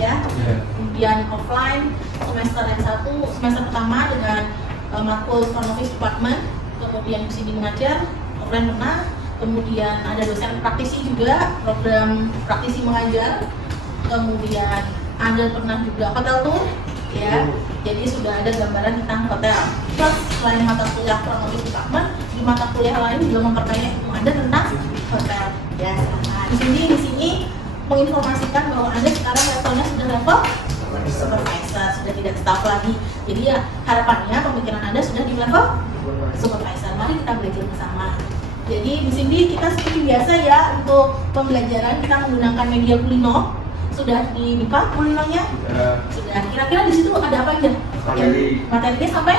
ya. Kemudian offline semester yang satu, semester pertama dengan matkul front office department, kemudian di sini mengajar, offline pernah, kemudian ada dosen praktisi juga, program praktisi mengajar, kemudian Anda pernah juga hotel tour, ya. Jadi sudah ada gambaran tentang hotel. Plus selain mata kuliah front office department, di mata kuliah lain juga memperkaya ilmu Anda tentang hotel. Ya, nah, di sini menginformasikan bahwa Anda sekarang levelnya sudah level supervisor, sudah tidak staff lagi. Jadi ya harapannya pemikiran Anda sudah di level supervisor. Mari kita belajar bersama. Jadi di sini kita seperti biasa ya untuk pembelajaran kita menggunakan media Kulino. Sudah dibuka Kulinonya? Sudah. Kira-kira di situ ada apa aja? Materinya sampai?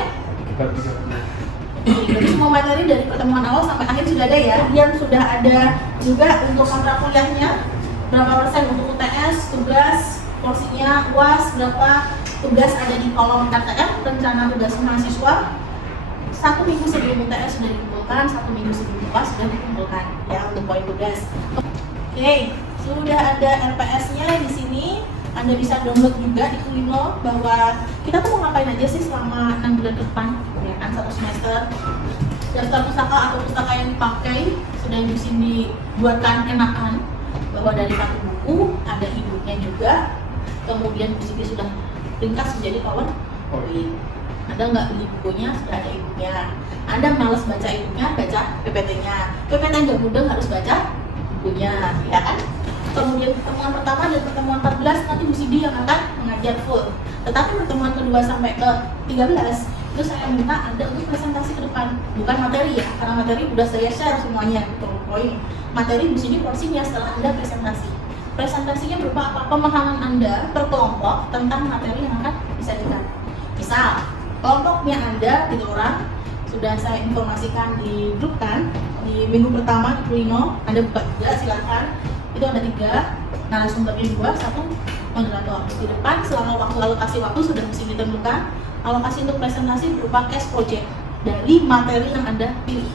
Jadi semua materi dari pertemuan awal sampai akhir sudah ada ya. Dan sudah ada juga untuk kontrak kuliahnya berapa persen untuk UTS, tugas, porsinya UAS berapa, tugas ada di kolom KTM, rencana tugas mahasiswa. 1 minggu sebelum UTS sudah dikumpulkan, 1 minggu sebelum UAS sudah dikumpulkan ya untuk poin tugas. Oke, sudah ada RPS-nya di sini. Anda bisa download juga di Kulino bahwa kita tuh mau ngapain aja sih selama 6 bulan ke depan, ya kan, 1 semester. Daftar pustaka atau pustaka yang dipakai sudah di sini buatkan enakan bahwa dari 1 buku ada e-booknya juga. Kemudian di sini sudah ringkas menjadi PowerPoint. Anda nggak beli bukunya, sudah ada e-booknya. Anda malas baca e-booknya, baca PPT-nya. PPT nggak mudah, harus baca bukunya, ya kan? Kemudian pertemuan pertama dan pertemuan 14 nanti Bu Sidi yang akan mengajar full. Tetapi pertemuan kedua sampai ke 13 itu saya minta Anda untuk presentasi ke depan, bukan materi ya, karena materi udah saya share semuanya, poin. Materi di sini porsinya setelah Anda presentasi. Presentasinya berupa apa? Pemahaman Anda per kelompok tentang materi yang akan disajikan. Misal, kelompoknya Anda 3 orang, sudah saya informasikan di grup kan, di minggu pertama di Kulino, Anda buka juga silakan. Itu ada 3 narasumbernya 2, 1 moderator. Di depan selama waktu alokasi waktu sudah mesti ditentukan. Alokasi untuk presentasi berupa case project dari materi yang Anda pilih.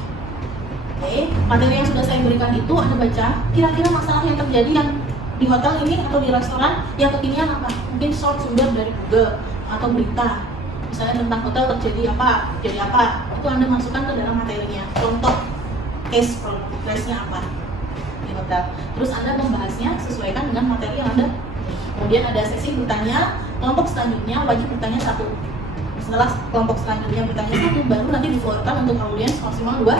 Oke, materi yang sudah saya berikan itu Anda baca. Kira-kira masalah yang terjadi yang di hotel ini atau di restoran yang kekinian apa? Mungkin source sumber dari Google atau berita. Misalnya tentang hotel terjadi apa, itu Anda masukkan ke dalam materinya. Contoh case-nya apa di hotel. Terus Anda membahasnya sesuaikan dengan materi yang Anda. Kemudian ada sesi bertanya, kelompok selanjutnya wajib bertanya 1. Setelah kelompok selanjutnya bertanya 1, baru nanti diforwardkan untuk audiens maksimal 2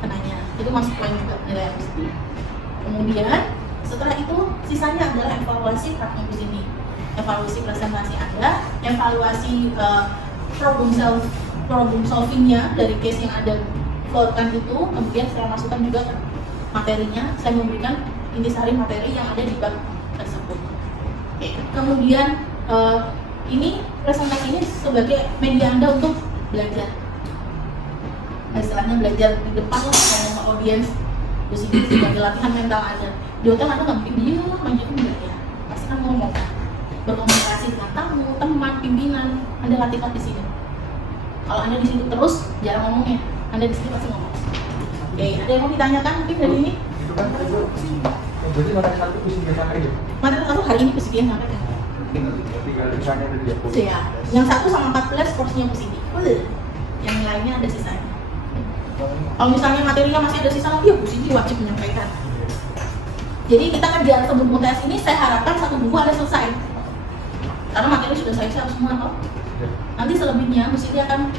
penanya. Itu masuk poin juga nilai yang positif. Kemudian setelah itu sisanya adalah evaluasi praktek di sini. Evaluasi presentasi Anda, evaluasi problem solvingnya dari case yang Anda forwardkan itu. Kemudian saya masukkan juga ke materinya, saya memberikan intisari materi yang ada di bab tersebut. Oke. Kemudian ini presentasi ini sebagai media Anda untuk belajar. Istilahnya belajar di depan lah sama audiens. Terus ini sebagai latihan mental Anda. Di hotel Anda nggak mungkin diam aja, enggak ya. Pasti kan ngomong, berkomunikasi dengan tamu, teman, pimpinan. Anda latihkan di sini. Kalau Anda di sini terus jarang ngomongnya, Anda di sini pasti ngomong. Oke, ada yang mau ditanyakan mungkin dari ini? Itu kan itu berarti materi 1 bisa sampai itu. Materi 1 hari ini PCD yang sampaikan. Tinggal tulisannya dari dia. Ya, yang 1 sama 14 porsinya PCD. Yang lainnya ada sisanya. Kalau misalnya materinya masih ada sisa lagi, ya PCD wajib menyampaikan. Jadi kita kerjaan sebelum UTS ini saya harapkan 1 buku ada selesai. Karena materi sudah saya share semua toh. Nanti selebihnya PCD akan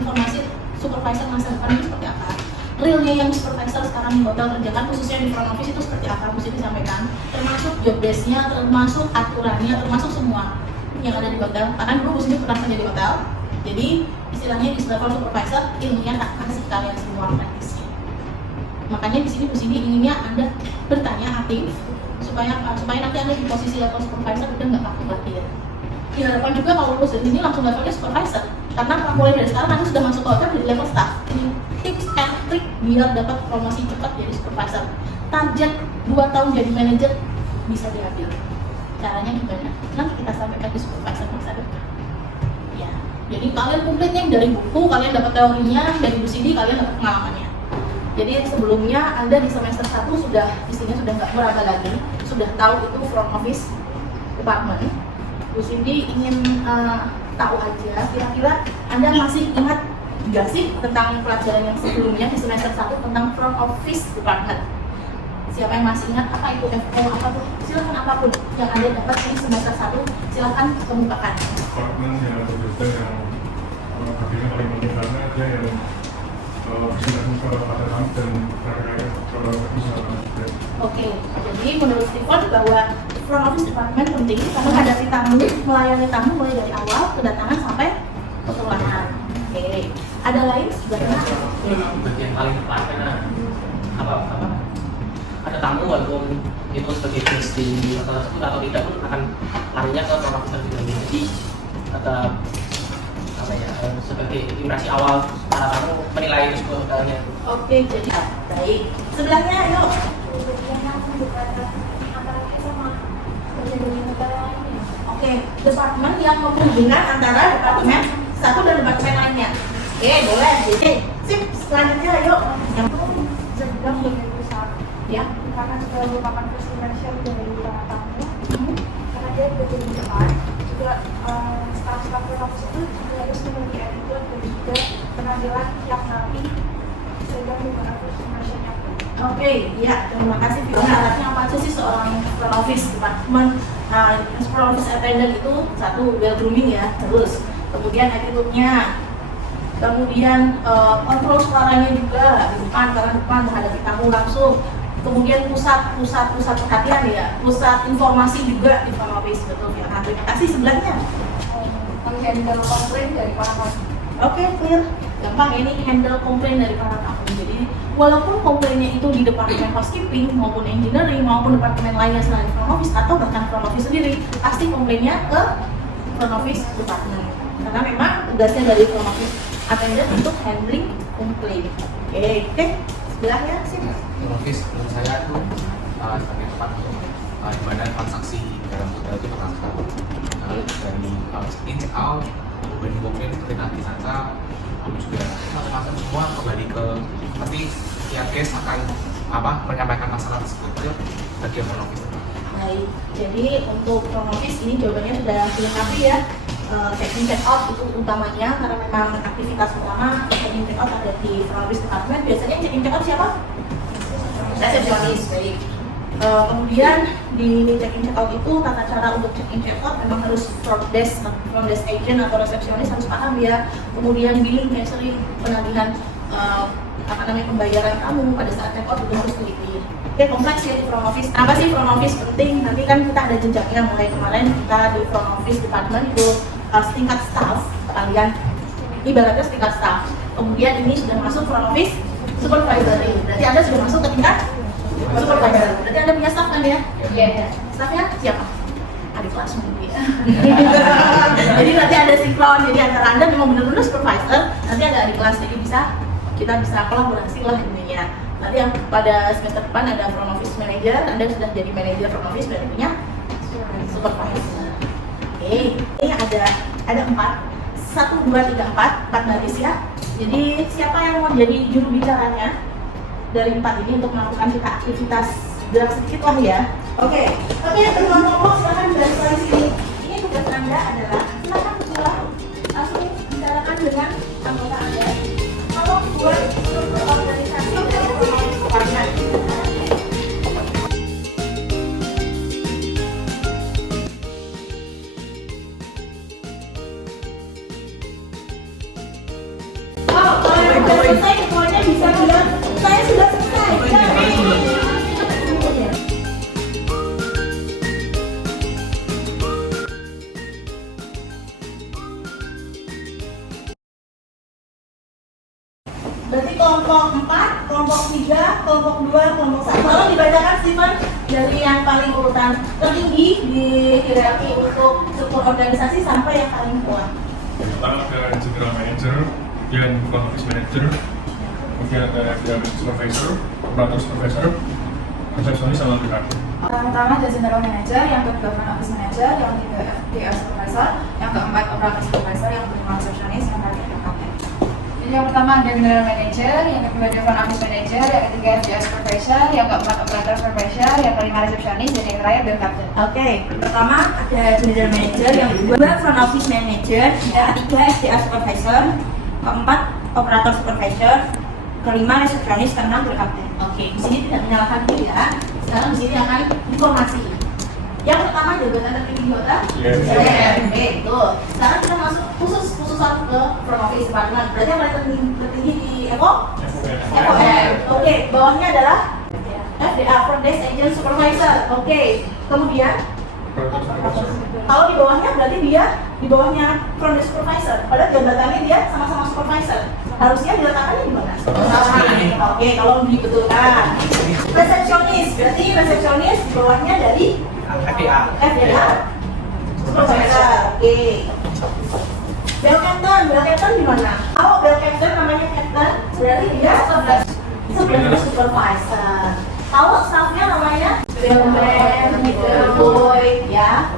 informasi supervisor masa depan itu seperti apa. Realnya yang supervisor sekarang di hotel kerjakan khususnya di front office itu seperti apa mesti disampaikan, termasuk job desk-nya, termasuk aturannya, termasuk semua yang ada di hotel. Karena dulu mesti pernah kerja di hotel, jadi istilahnya di level supervisor ilmunya tak kasih kalian semua praktisnya. Makanya di sini inginnya Anda bertanya aktif supaya nanti Anda di posisi level supervisor udah nggak takut lagi ya. Diharapkan juga kalau lulus dari sini langsung levelnya supervisor, karena mulai dari sekarang Anda sudah masuk ke hotel di level staff. Ini tips and trick biar dapat promosi cepat jadi supervisor. Target 2 tahun jadi manajer bisa diambil. Caranya gimana? Nanti kita sampaikan di supervisor masa depan. Ya, jadi kalian komplitnya dari buku, kalian dapat teorinya, dari Bu Sidi kalian dapat pengalamannya. Jadi sebelumnya Anda di semester 1 sudah isinya sudah nggak meraba lagi, sudah tahu itu front office department. Bu Cindy ingin tahu aja, kira-kira Anda masih ingat nggak sih tentang pelajaran yang sebelumnya di semester 1 tentang front office department? Siapa yang masih ingat apa itu FO apa tuh? Silahkan apapun yang Anda dapat di semester 1, silahkan kemukakan. Departemen yang berbeda yang artinya paling penting karena dia yang bersilaturahmi pada kami dan rakyat bisa. Oke, jadi menurut Stephen bahwa front office department penting karena menghadapi tamu, melayani tamu mulai dari awal kedatangan sampai kepulangan. Oke, ada lain sebenarnya? Bagian paling depan karena apa ada tamu walaupun itu sebagai guest di hotel tersebut atau tidak pun akan larinya ke front office terlebih dahulu. Jadi ada apa ya sebagai impresi awal para tamu menilai sebuah hotelnya. Oke, jadi baik. Sebelahnya yuk. Oke, departemen yang menghubungkan antara departemen satu dan departemen lainnya. Oke, boleh. Jadi, sip. Selanjutnya yuk. Yang Sedang besar ya. karena juga merupakan first impression dari para tamu karena dia bekerja di depan juga staff-staff kampus itu juga harus memiliki attitude dan juga penampilan yang rapi sehingga merupakan first impression-nya. Oke, ya. Terima kasih Fiona. Artinya apa aja sih seorang front office departemen? Front office attendant itu satu well grooming ya, terus kemudian attitude-nya, kemudian kontrol suaranya juga di depan karena depan menghadapi tamu langsung, kemudian pusat perhatian ya, pusat informasi juga di front office, betul ya. Nah, terima kasih. Sebelahnya Menghandle komplain dari para tamu. oke, clear, gampang ini handle komplain dari para tamu. Jadi walaupun komplainnya itu di departemen housekeeping maupun engineering maupun departemen lainnya selain front office atau bahkan front office sendiri, pasti komplainnya ke front office departemen karena memang tugasnya dari front office attendant untuk handling komplain. Oke, sebelahnya sih. Front office menurut saya itu sebagai tempat untuk di mana transaksi dalam hotel itu terasa dari check in check out, komplain ketika di sana, lalu juga macam-macam semua kembali ke pasti tiap guest akan menyampaikan masalah tersebut ke bagian front office. Baik, jadi untuk front office ini jawabannya sudah dilengkapi ya. Check in check out itu utamanya karena memang aktivitas utama check in check out ada di front office department. Biasanya check in check out siapa? Resepsionis. Baik. Kemudian di check in check out itu tata cara untuk check in check out memang harus front desk agent atau resepsionis harus paham ya. Kemudian billing, catering, penagihan pembayaran tamu pada saat check out juga harus teliti. Oke, kompleks ya di front office. Apa sih front office penting? Nanti kan kita ada jenjangnya, mulai kemarin kita di front office department itu setingkat staff, kalian ibaratnya setingkat staff. Kemudian ini sudah masuk front office supervisory. Berarti Anda sudah masuk ke tingkat supervisor. Berarti Anda punya staff kan ya? Iya. Staffnya siapa? Adik kelas mungkin. Jadi nanti ada sinkron. Jadi antara Anda memang benar-benar supervisor, nanti ada adik kelas. Jadi kita bisa kolaborasi lah intinya. Nanti yang pada semester depan ada front office manager, Anda sudah jadi manager front office dan punya supervisor. Oke, ini ada 4, 1, 2, 3, 4 baris ya. Jadi siapa yang mau jadi juru bicaranya dari 4 ini untuk melakukan kita aktivitas gerak sedikit lah ya. Oke, teman-teman kelompok silahkan dari sini. Ini tugas Anda adalah silahkan pulang langsung bicarakan dengan anggota Anda. Kalau buat organisasi dari departemen. Kalau yang sudah selesai, semuanya bisa bilang saya sudah selesai. Berarti kelompok 4, kelompok 3, kelompok 2, kelompok 1. Tolong dibacakan Stephen dari yang paling urutan tertinggi di hierarki untuk struktur organisasi sampai yang paling bawah. Yang pertama ada general manager, kemudian front office manager, kemudian ada supervisor, operator supervisor, resepsionis sama pihak. Yang pertama ada general manager, yang kedua front office manager, yang ketiga FDR supervisor, yang keempat operator supervisor, yang kelima resepsionis, yang terakhir backup. Jadi yang pertama pertama general manager, yang kedua ada front office manager, yang ketiga FDR supervisor, yang keempat operator supervisor, yang kelima resepsionis, dan yang terakhir bill captain. Oke, pertama ada general manager, yang kedua front office manager, yang ketiga SDR supervisor, keempat operator supervisor, kelima resepsionis, keenam bill captain. Oke, di sini tidak menyalahkan itu ya. Sekarang di sini akan informasi. Yang pertama jabatan tertinggi hotel. Oke, tuh. Sekarang kita masuk khususan ke front office department. Berarti yang paling tertinggi di FO? FOM. Oke, bawahnya adalah FDA, front desk agent supervisor. Oke, kemudian kalau di bawahnya berarti dia di bawahnya front desk supervisor. Padahal jabatannya dia sama-sama supervisor. Harusnya diletakkannya di mana? Oke, kalau dibetulkan. Resepsionis, berarti resepsionis di bawahnya dari FDA. Supervisor. Oke. Bell captain di mana? Kalau bell captain namanya captain, berarti dia sebagai supervisor. Kalau staffnya namanya bellman, boy, ya.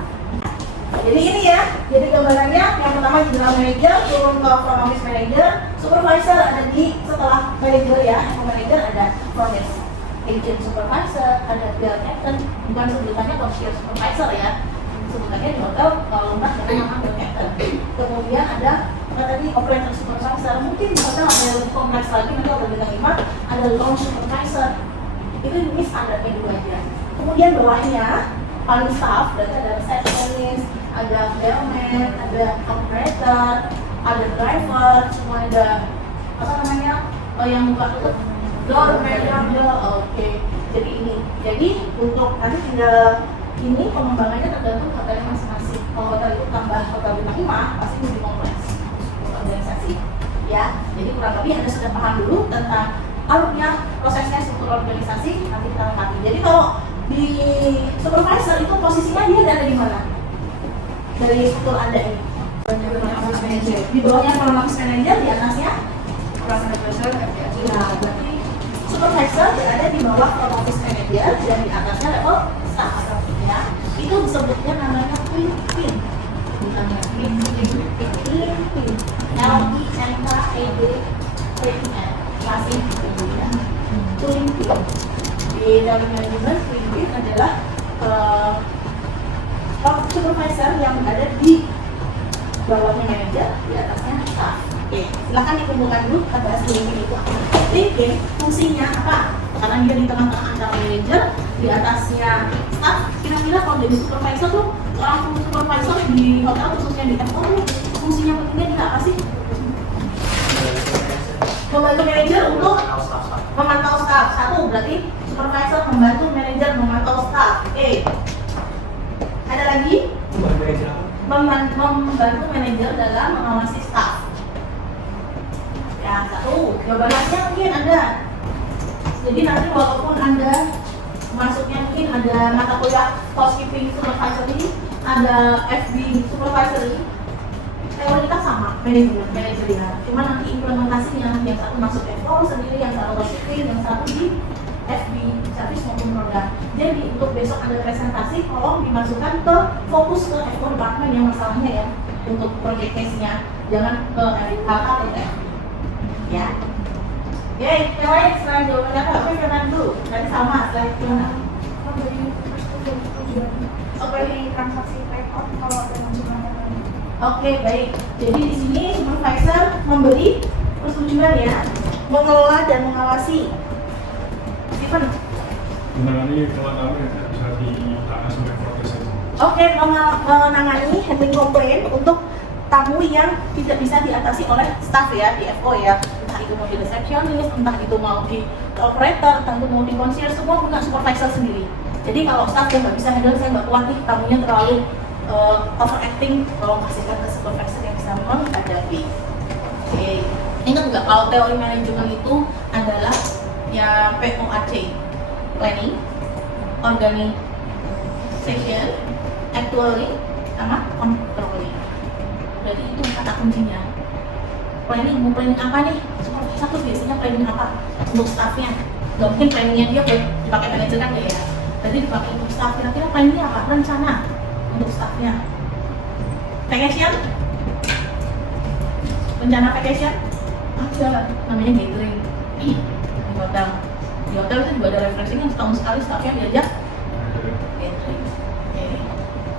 Jadi ini ya, jadi gambarannya yang pertama general manager, turun ke front office manager, supervisor ada di setelah manager ya, manager ada front desk agent supervisor, ada bell captain, bukan sebutannya concierge supervisor ya, sebutannya di hotel kalau enggak dengan nama bell captain. Kemudian ada tadi operator supervisor, mungkin di hotel ada yang lebih kompleks lagi, nanti hotel bintang 5 ada lounge supervisor, itu ini standarnya dulu aja. Kemudian bawahnya paling staff, berarti ada receptionist, ada bellman, ada operator, ada driver, semua ada apa namanya yang buka tutup doorman. Oke, jadi ini. Jadi untuk nanti tinggal ini pengembangannya tergantung hotelnya masing-masing. Kalau hotel itu tambah hotel bintang 5 pasti lebih kompleks organisasi. Ya, jadi kurang lebih Anda sudah paham dulu tentang alurnya, prosesnya, struktur organisasi. Nanti kita lengkapi. Jadi kalau di supervisor itu posisinya dia ada di mana? Dari struktur Anda ini. Di bawahnya front office manager, di atasnya operator supervisor, FDR. Nah, berarti supervisor berada di bawah front office manager dan di atasnya level staff. Ya, itu disebutnya namanya twin. Bukannya twin. LINKAED masih ya. Twin. Di dalam manajemen twin adalah supervisor yang ada di bawahnya manajer, di atasnya staff. Oke, silahkan dikumpulkan dulu kita bahas LinkedIn itu apa. LinkedIn fungsinya apa? Karena dia di tengah-tengah antara manajer, di atasnya staff. Kira-kira kalau jadi supervisor tuh, orang supervisor di hotel khususnya di FO tuh fungsinya pentingnya dia apa sih? Membantu manajer untuk memantau staff. Satu, berarti supervisor membantu manajer memantau staff. Oke. Ada lagi? Membantu manajer dalam mengawasi staff. Ya, satu. Jawabannya mungkin ada. Jadi nanti walaupun Anda masuknya mungkin ada mata kuliah housekeeping supervisory, ada FB supervisory, teori kita sama, manajerial. Cuma nanti implementasinya yang satu masuk FO sendiri, yang satu housekeeping, yang satu di FB, service maupun produk. Jadi untuk besok ada presentasi, tolong dimasukkan ke fokus ke FO department yang masalahnya ya, untuk project case-nya, jangan ke FH atau ke FB. Ya. Oke, yang lain selain jawabannya apa? Oke, Fernando dulu. Nanti sama, selain gimana? Seperti transaksi record kalau ada masukan. Oke, baik. Jadi di sini supervisor memberi persetujuan ya, mengelola dan mengawasi. Steven. Menangani tamu yang tidak bisa ditahan sampai protes itu. Oke, menangani handling komplain untuk tamu yang tidak bisa diatasi oleh staff ya di FO ya. Entah itu mau di resepsionis, entah itu mau di operator, entah itu mau di concierge, semua punya supervisor sendiri. Jadi kalau staff yang nggak bisa handle, saya nggak kuat nih tamunya terlalu overacting, tolong kasihkan ke supervisor yang bisa menghadapi. Oke, ingat nggak kalau teori manajemen itu adalah ya POAC, planning, organization, actually, sama controlling. Jadi itu kata kuncinya. Planning, mau planning apa nih? Satu biasanya planning apa? Untuk staffnya. Gak mungkin planningnya dia buat dipakai manajer kan ya. Jadi dipakai untuk staff. Kira-kira planningnya apa? Rencana untuk staffnya. Vacation? Rencana vacation? Ada namanya gathering di hotel. Di hotel itu juga ada refreshing yang setahun sekali staffnya diajak gathering. Oke.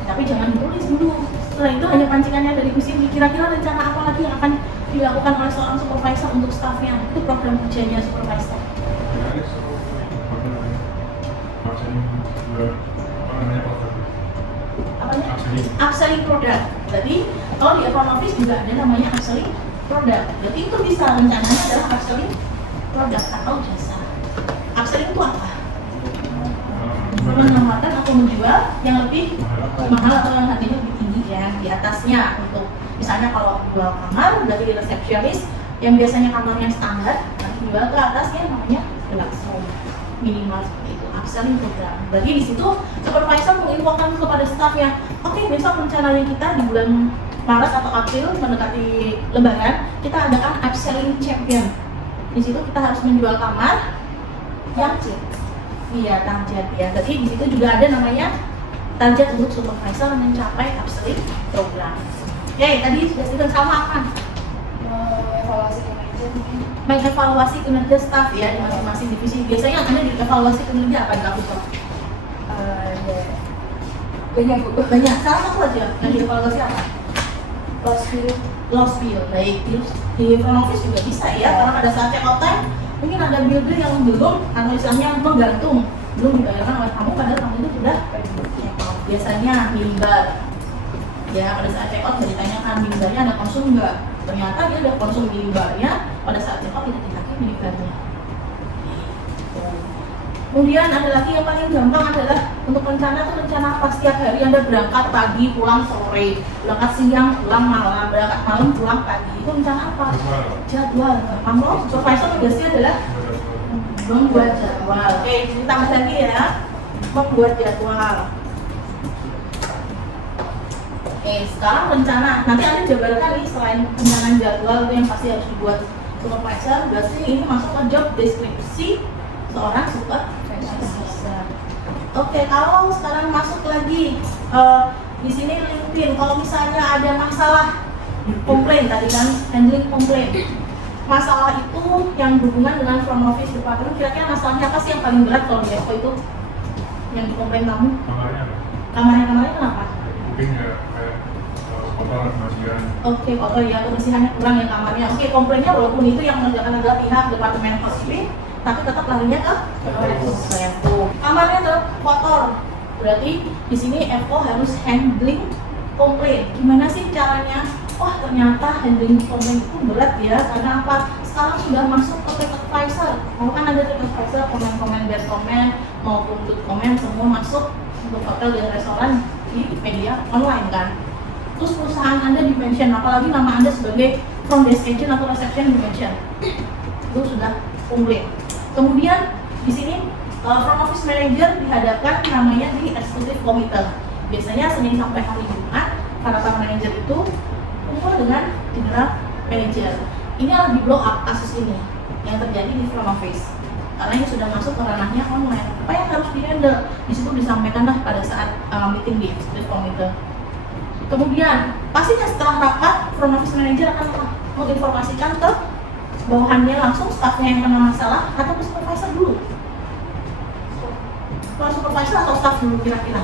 Tapi jangan ditulis dulu. Setelah itu hanya pancingannya dari Bu Cindy. Kira-kira rencana apa lagi yang akan dilakukan oleh seorang supervisor untuk staffnya? Itu program kerjanya supervisor. Apanya? Upselling produk. Jadi kalau di front office juga ada namanya upselling produk. Jadi itu bisa rencananya adalah upselling produk atau jasa. Upselling itu apa? Menawarkan atau menjual yang lebih mahal atau yang harganya lebih tinggi ya di atasnya. Untuk misalnya kalau jual kamar dari resepsionis yang biasanya kamarnya standar, nanti jual ke atasnya namanya deluxe room minimal seperti itu. Upselling program. Berarti di situ supervisor menginfokan kepada staffnya, oke, besok rencananya kita di bulan Maret atau April mendekati Lebaran kita adakan upselling champion. Di situ kita harus menjual kamar yang iya target ya. Jadi di situ juga ada namanya target untuk supervisor mencapai upselling program. Oke, tadi sudah sama kan? Evaluasi kinerja mungkin. Mengevaluasi kinerja staff ya di masing-masing divisi. Biasanya Anda dievaluasi kinerja apa di Kapus? Banyak bu. Banyak, salah satu aja yang dievaluasi apa? Lost bill. Baik, di front office juga bisa ya, karena pada saat check out time mungkin ada bill-bill yang belum, atau misalnya menggantung, belum dibayarkan oleh kamu padahal kamu itu sudah check out. Biasanya minibar ya, pada saat check out ditanyakan minibarnya ada konsum nggak? Ternyata dia ada konsum minibarnya, pada saat check out tidak dikasih minibarnya. Kemudian ada lagi yang paling gampang adalah untuk rencana itu rencana apa? Setiap hari Anda berangkat pagi, pulang sore, berangkat siang, pulang malam, berangkat malam, pulang pagi. Itu rencana apa? Jadwal. Kamu supervisor tugasnya adalah membuat jadwal. Oke, ditambah lagi ya, membuat jadwal. Oke, sekarang rencana. Nanti Anda jabarkan nih selain rencana jadwal itu yang pasti harus dibuat supervisor. Berarti ini masuk ke job deskripsi seorang supervisor. Oke, kalau sekarang masuk lagi di sini LinkedIn. Kalau misalnya ada masalah komplain tadi kan, handling komplain. Masalah itu yang berhubungan dengan front office department. Kira-kira masalahnya apa sih yang paling berat kalau di Eko itu yang dikomplain kamu? Kamarnya kenapa? Mungkin ya kayak kotor kebersihan. Oke, kotor ya, kebersihannya kurang ya kamarnya. Oke, komplainnya walaupun itu yang mengerjakan adalah pihak departemen housekeeping, tapi tetap larinya ke FO. Kamarnya tetap kotor. Berarti di sini FO harus handling komplain. Gimana sih caranya? Wah, ternyata handling komplain itu berat ya. Karena apa? Sekarang sudah masuk ke TripAdvisor. Mau kan ada TripAdvisor, komen-komen, bad comment maupun good comment semua masuk untuk hotel dan restoran di media online kan. Terus perusahaan Anda di-mention, apalagi nama Anda sebagai front desk agent atau reception di-mention. Itu sudah komplain. Kemudian di sini front office manager dihadapkan namanya di executive committee. Biasanya Senin sampai hari Jumat para manajer itu kumpul dengan general manager. Ini adalah di blow up kasus ini yang terjadi di front office. Karena ini sudah masuk ke ranahnya online. Apa yang harus di-handle? Di situ disampaikanlah pada saat meeting di executive committee. Kemudian pastinya setelah rapat front office manager akan menginformasikan ke bawahannya langsung, staffnya yang kena masalah atau ke supervisor dulu? Kalau supervisor atau staff dulu kira-kira?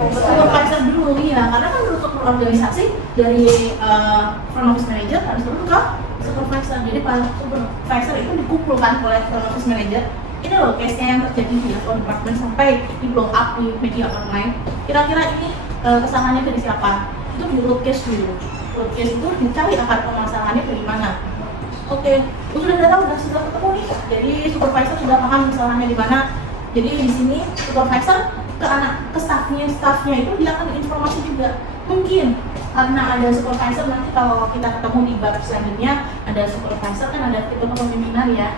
Supervisor dulu ya, karena kan untuk organisasi dari front office manager harus dulu ke supervisor. Jadi para supervisor itu dikumpulkan oleh front office manager. Ini loh case-nya yang terjadi di department sampai di blow up di media online. Kira-kira ini kesalahannya dari siapa? Itu di root case dulu. Root case itu dicari akar permasalahannya dari mana. Oke, sudah tahu, sudah ketemu nih. Jadi supervisor sudah paham kesalahannya di mana. Jadi di sini supervisor ke staffnya itu dia akan informasi juga. Mungkin karena ada supervisor, nanti kalau kita ketemu di bab selanjutnya ada supervisor kan ada tipe kepemimpinan ya.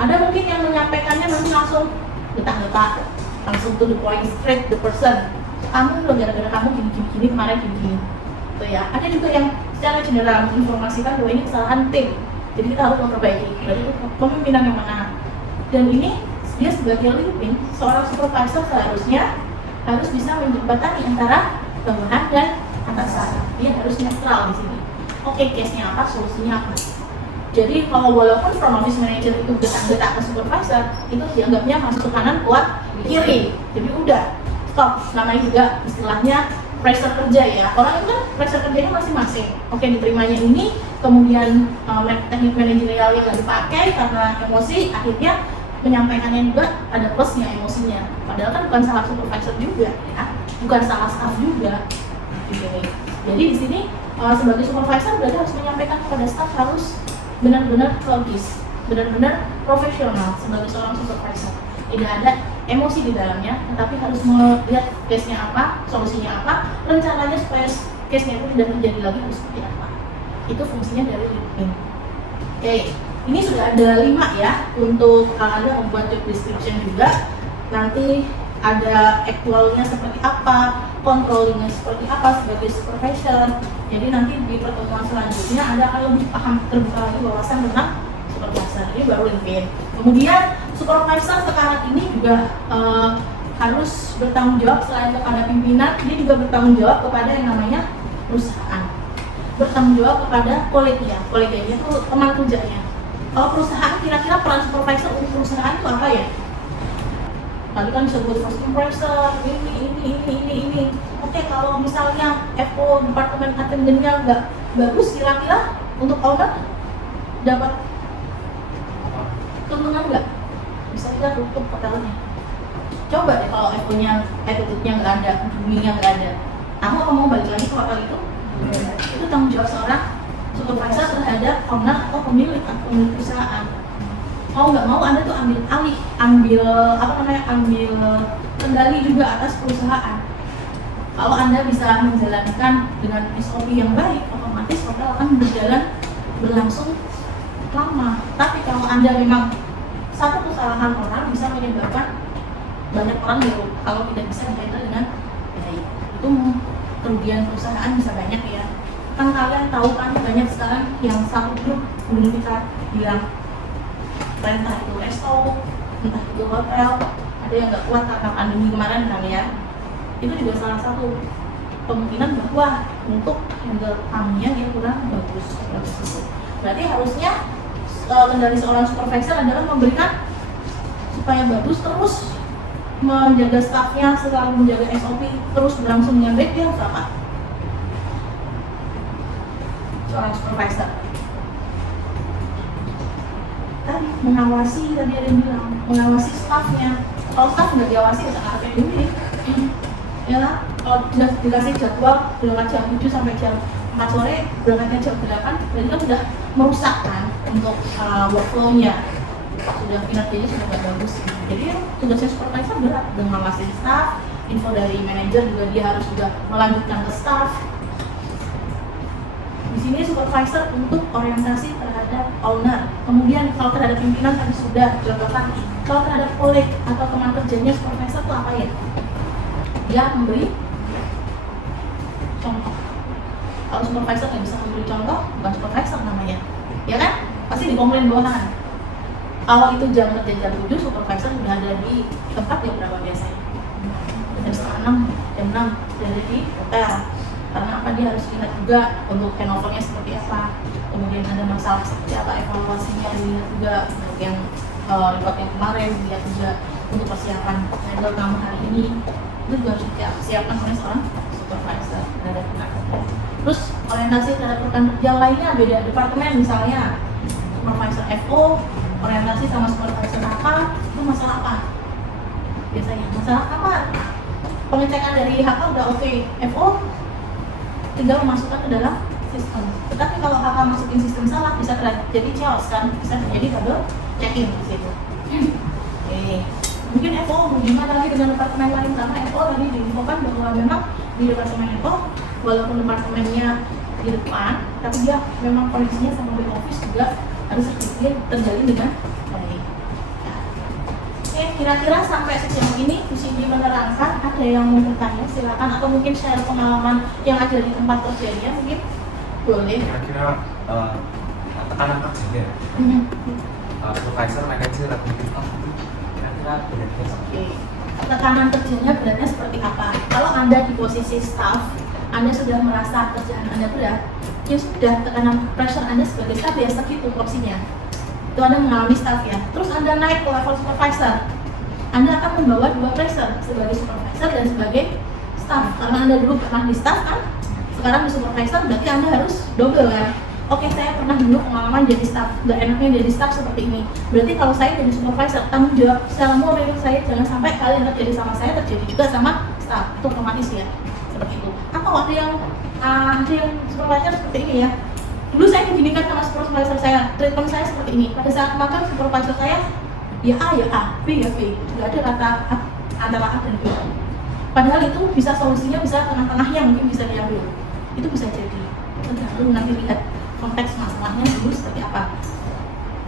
Ada mungkin yang menyampaikannya nanti langsung letak-letak, langsung to the point, straight the person. Kamu loh gara-gara kamu gini kemarin gini. Tuh ya. Ada juga yang secara general menginformasikan bahwa ini kesalahan tim. Jadi kita harus memperbaiki. Berarti kepemimpinan yang mana? Dan ini dia sebagai leading, seorang supervisor seharusnya harus bisa menjembatani antara bawahan dan atasan. Dia harus netral di sini. Oke, case-nya apa, solusinya apa. Jadi kalau walaupun front office manager itu getak-getak ke supervisor, itu dianggapnya masuk ke kanan kuat kiri. Jadi udah stop. Namanya juga istilahnya pressure kerja ya. Orang itu kan pressure kerjanya masing-masing. Oke, diterimanya ini, kemudian teknik manajerial yang nggak dipakai karena emosi, akhirnya menyampaikannya juga ada plusnya emosinya. Padahal kan bukan salah supervisor juga, ya, bukan salah staff juga. Jadi di sini sebagai supervisor berarti harus menyampaikan kepada staff harus benar-benar logis, benar-benar profesional sebagai seorang supervisor. Tidak ada emosi di dalamnya, tetapi harus melihat case-nya apa, solusinya apa, rencananya supaya case-nya itu tidak terjadi lagi harus seperti apa. Itu fungsinya dari lead. Oke, ini sudah ada 5 ya untuk Anda membuat job description juga. Nanti ada actualnya seperti apa, controllingnya seperti apa sebagai supervisor. Jadi nanti di pertemuan selanjutnya Anda akan lebih paham terbuka lagi wawasan tentang supervisor. Ini baru LinkedIn. Kemudian supervisor sekarang ini juga harus bertanggung jawab selain kepada pimpinan, dia juga bertanggung jawab kepada yang namanya perusahaan. Bertanggung jawab kepada koleganya itu teman kerjanya. Kalau perusahaan, kira-kira peran supervisor untuk perusahaan itu apa ya? Tadi kan disebut first impressor, ini. Oke, kalau misalnya FO departemen attendance-nya nggak bagus, kira-kira untuk owner dapat keuntungan nggak? Bisa kita tutup hotelnya. Coba deh kalau FO-nya, attitude-nya nggak ada, booming-nya nggak ada. Kamu mau balik lagi ke hotel itu? Itu tanggung jawab seorang supervisor terhadap owner atau pemilik perusahaan. Mau nggak mau Anda tuh ambil kendali juga atas perusahaan. Kalau Anda bisa menjalankan dengan SOP yang baik, otomatis hotel akan berlangsung lama. Tapi kalau Anda memang satu kesalahan orang bisa menyebabkan banyak orang kalau tidak bisa dihandle dengan baik, itu kerugian perusahaan bisa banyak ya. Kan kalian tahu kan banyak sekarang yang satu grup belum kita bilang entah itu resto, entah itu hotel, ada yang nggak kuat karena pandemi kemarin kan ya. Itu juga salah satu kemungkinan bahwa untuk handle tamunya dia kurang bagus. Berarti harusnya kendali seorang supervisor adalah memberikan supaya bagus, terus menjaga staffnya, selalu menjaga SOP terus berlangsung dengan baik. Dia harus apa? Seorang supervisor tadi mengawasi, tadi ada yang bilang mengawasi staffnya. Kalau staff nggak diawasi ya sangat dulu ya lah. Kalau sudah dikasih jadwal berangkat jam 7 sampai jam 4 sore, berangkatnya jam 8, berarti kan sudah merusakkan untuk workflow-nya, sudah kinerjanya sudah nggak bagus. Jadi tugasnya supervisor berat, dengan mengawasi staff, info dari manajer juga dia harus juga melanjutkan ke staff. Di sini supervisor untuk orientasi terhadap owner. Kemudian kalau terhadap pimpinan tadi sudah contohkan. Kalau terhadap koleg atau teman kerjanya supervisor itu apa ya? Dia memberi contoh. Kalau supervisor nggak bisa memberi contoh, bukan supervisor namanya, ya kan? Pasti dikomplain bawahan. Kalau itu jam kerja jam 7, supervisor sudah ada di tempat jam berapa biasanya? Jam setengah 6, jam 6 sudah ada di hotel. Karena apa, dia harus lihat juga untuk handovernya seperti apa, kemudian ada masalah seperti apa, evaluasinya dilihat juga, yang report yang kemarin dilihat juga untuk persiapan handle kamu hari ini, itu juga harus disiapkan oleh seorang supervisor terhadap rekan kerja. Terus orientasi terhadap rekan kerja lainnya beda departemen, misalnya supervisor FO orientasi sama supervisor apa, itu masalah apa? Biasanya masalah apa? Pengecekan dari HK udah oke, FO tinggal memasukkan ke dalam sistem. Tetapi kalau HK masukin sistem salah, bisa terjadi chaos kan, bisa terjadi double check-in di situ. Oke. Mungkin FO gimana lagi dengan departemen lain, karena FO tadi diinfokan bahwa memang di departemen FO walaupun departemennya di depan, tapi dia memang kondisinya sama back office juga harus terjalin dengan baik. Oke, kira-kira sampai sejauh ini Kusidi menerangkan, ada yang mau bertanya silakan, atau mungkin share pengalaman yang ada di tempat kerjanya mungkin boleh. Kira-kira tekanan kerjanya, supervisor, manager, atau kira-kira bedanya seperti Oke, tekanan kerjanya beratnya seperti apa? Kalau Anda di posisi staff, Anda sudah merasa kerjaan Anda berat, ya sudah, tekanan pressure Anda sebagai staff ya segitu porsinya. Itu Anda mengalami staff ya. Terus Anda naik ke level supervisor, Anda akan membawa 2 pressure, sebagai supervisor dan sebagai staff. Karena Anda dulu pernah di staff kan, sekarang di supervisor, berarti Anda harus double kan. Oke, saya pernah dulu pengalaman jadi staff, gak enaknya jadi staff seperti ini. Berarti kalau saya jadi supervisor, tanggung jawab secara moral saya jangan sampai hal yang terjadi sama saya terjadi juga sama staff. Itu otomatis ya, seperti itu. Atau ada yang supervisor seperti ini ya. Dulu saya diginikan sama supervisor saya, treatment saya seperti ini. Pada saat makan supervisor saya, ya A, B ya B, nggak ada kata antara A dan B. Padahal itu bisa solusinya bisa tengah-tengahnya mungkin bisa diambil. Itu bisa jadi. Tergantung nanti lihat konteks masalahnya dulu seperti apa.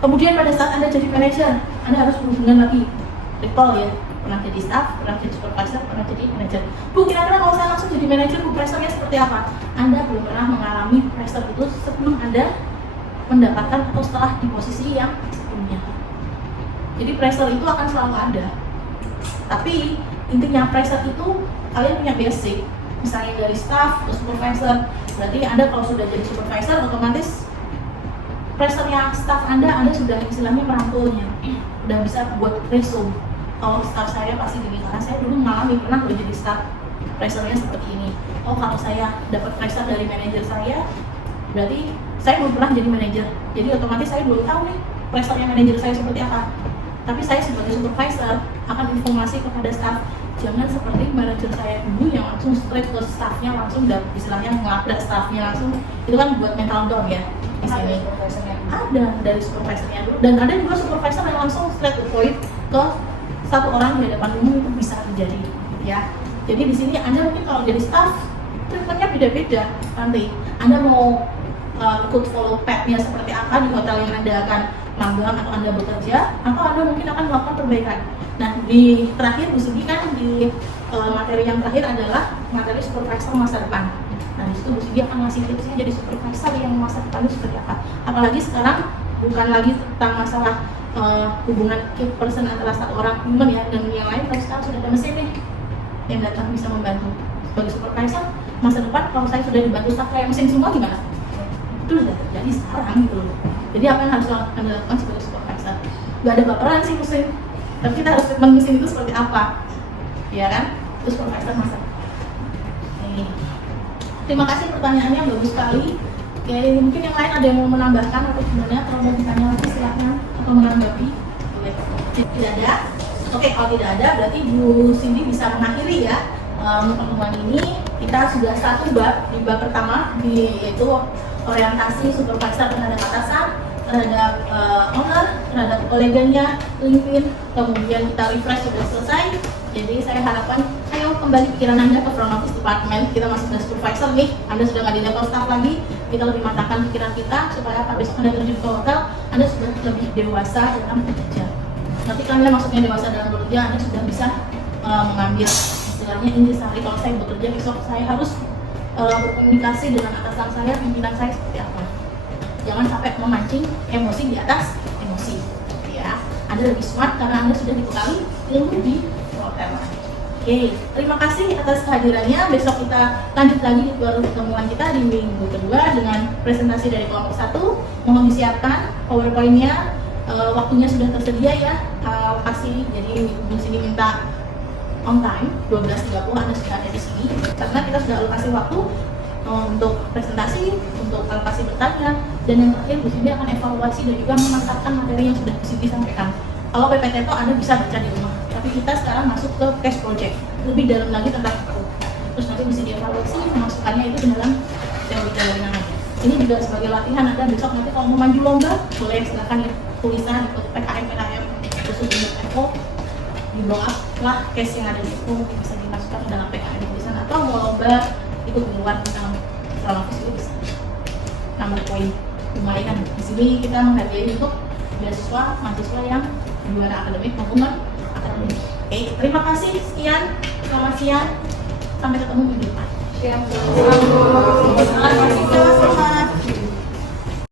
Kemudian pada saat Anda jadi manajer, Anda harus berhubungan lagi, recall ya, pernah jadi staff, pernah jadi supervisor, pernah jadi manajer. Bu, kira-kira kalau saya langsung jadi manajer, Bu, pressure-nya seperti apa? Anda belum pernah mengalami pressure itu sebelum Anda mendapatkan atau setelah di posisi yang sebelumnya. Jadi pressure itu akan selalu ada. Tapi intinya pressure itu kalian punya basic, misalnya dari staff ke supervisor. Berarti Anda kalau sudah jadi supervisor, otomatis pressure-nya staff Anda sudah istilahnya merangkulnya, udah bisa buat resume. Kalau staff saya pasti gini, karena saya dulu mengalami pernah jadi staff, pressure-nya seperti ini. Oh, kalau saya dapat pressure dari manajer saya, berarti saya belum pernah jadi manajer. Jadi otomatis saya belum tahu nih pressure-nya manajer saya seperti apa. Tapi saya sebagai supervisor akan informasi kepada staff. Jangan seperti manajer saya dulu yang langsung straight ke staffnya, langsung dan istilahnya ngelabrak staffnya langsung. Itu kan buat mental down ya di sini. Ada dari supervisornya dulu, dan ada juga supervisor yang langsung straight to point ke satu orang di hadapan umum, itu bisa terjadi ya. Jadi di sini Anda mungkin kalau jadi staff treatmentnya beda-beda. Nanti Anda mau ikut follow path-nya seperti apa di hotel yang Anda akan magang atau Anda bekerja, atau Anda mungkin akan melakukan perbaikan. Nah, di terakhir Bu Sugi kan di materi yang terakhir adalah materi supervisor masa depan. Nah, di situ Bu Sugi akan ngasih tipsnya jadi supervisor yang masa depan itu seperti apa. Apalagi sekarang bukan lagi tentang masalah hubungan key person antara satu orang human ya dan yang lain, tapi sekarang sudah ada mesin nih yang datang bisa membantu. Sebagai supervisor masa depan kalau saya sudah dibantu staff kayak mesin semua gimana? Itu sudah terjadi sekarang gitu loh. Jadi apa yang harus Anda lakukan sebagai supervisor? Gak ada baperan sih mesin, tapi kita harus treatment mesin itu seperti apa, ya kan? Terus supervisor masa. Ini. Terima kasih pertanyaannya, bagus sekali. Oke, mungkin yang lain ada yang mau menambahkan atau sebenarnya kalau mau ditanya lagi silahkan atau menanggapi. Boleh. Tidak ada. Oke, kalau tidak ada berarti Bu Cindy bisa mengakhiri ya pertemuan ini. Kita sudah satu bab, di bab pertama yaitu orientasi supervisor terhadap atasan, terhadap owner, terhadap koleganya, LinkedIn, kemudian kita refresh sudah selesai. Jadi saya harapkan ayo kembali pikiran Anda ke front office department. Kita masih sudah supervisor nih, Anda sudah nggak di level staff lagi. Kita lebih matangkan pikiran kita supaya apa besok Anda terjun ke hotel, Anda sudah lebih dewasa dalam bekerja. Nanti Anda maksudnya dewasa dalam bekerja, Anda sudah bisa mengambil istilahnya intisari. Kalau saya bekerja besok saya harus berkomunikasi dengan atasan saya, pimpinan saya seperti apa. Jangan sampai memancing emosi di atas emosi, ya. Anda lebih smart karena Anda sudah dibekali ilmu di hotel. Oke, terima kasih atas kehadirannya. Besok kita lanjut lagi di pertemuan kita di minggu kedua dengan presentasi dari kelompok 1. Mohon disiapkan PowerPoint-nya, waktunya sudah tersedia ya, lokasi. Jadi di sini minta on time 12.30 Anda sudah ada di sini karena kita sudah alokasi waktu untuk presentasi, untuk alokasi bertanya, dan yang terakhir Bu Cindy akan evaluasi dan juga memantapkan materi yang sudah Bu Cindy sampaikan. Kalau PPT itu Anda bisa baca di rumah, tapi kita sekarang masuk ke case project, lebih dalam lagi tentang itu. Terus nanti bisa dievaluasi, memasukkannya itu ke dalam teori-teorinya nanti. Ini juga sebagai latihan Anda besok nanti kalau mau maju lomba, boleh silakan tulisan ikut PKM khusus untuk FO, di blow up lah case yang ada di itu bisa dimasukkan dalam PKM tulisan, atau mau lomba ikut di luar tentang front office itu bisa nambah poin lumayan. Di sini kita menghargai untuk beasiswa mahasiswa yang juara akademik maupun non akademik. Oke, terima kasih, sekian, selamat siang, sampai ketemu minggu depan. Siang. Selamat siang.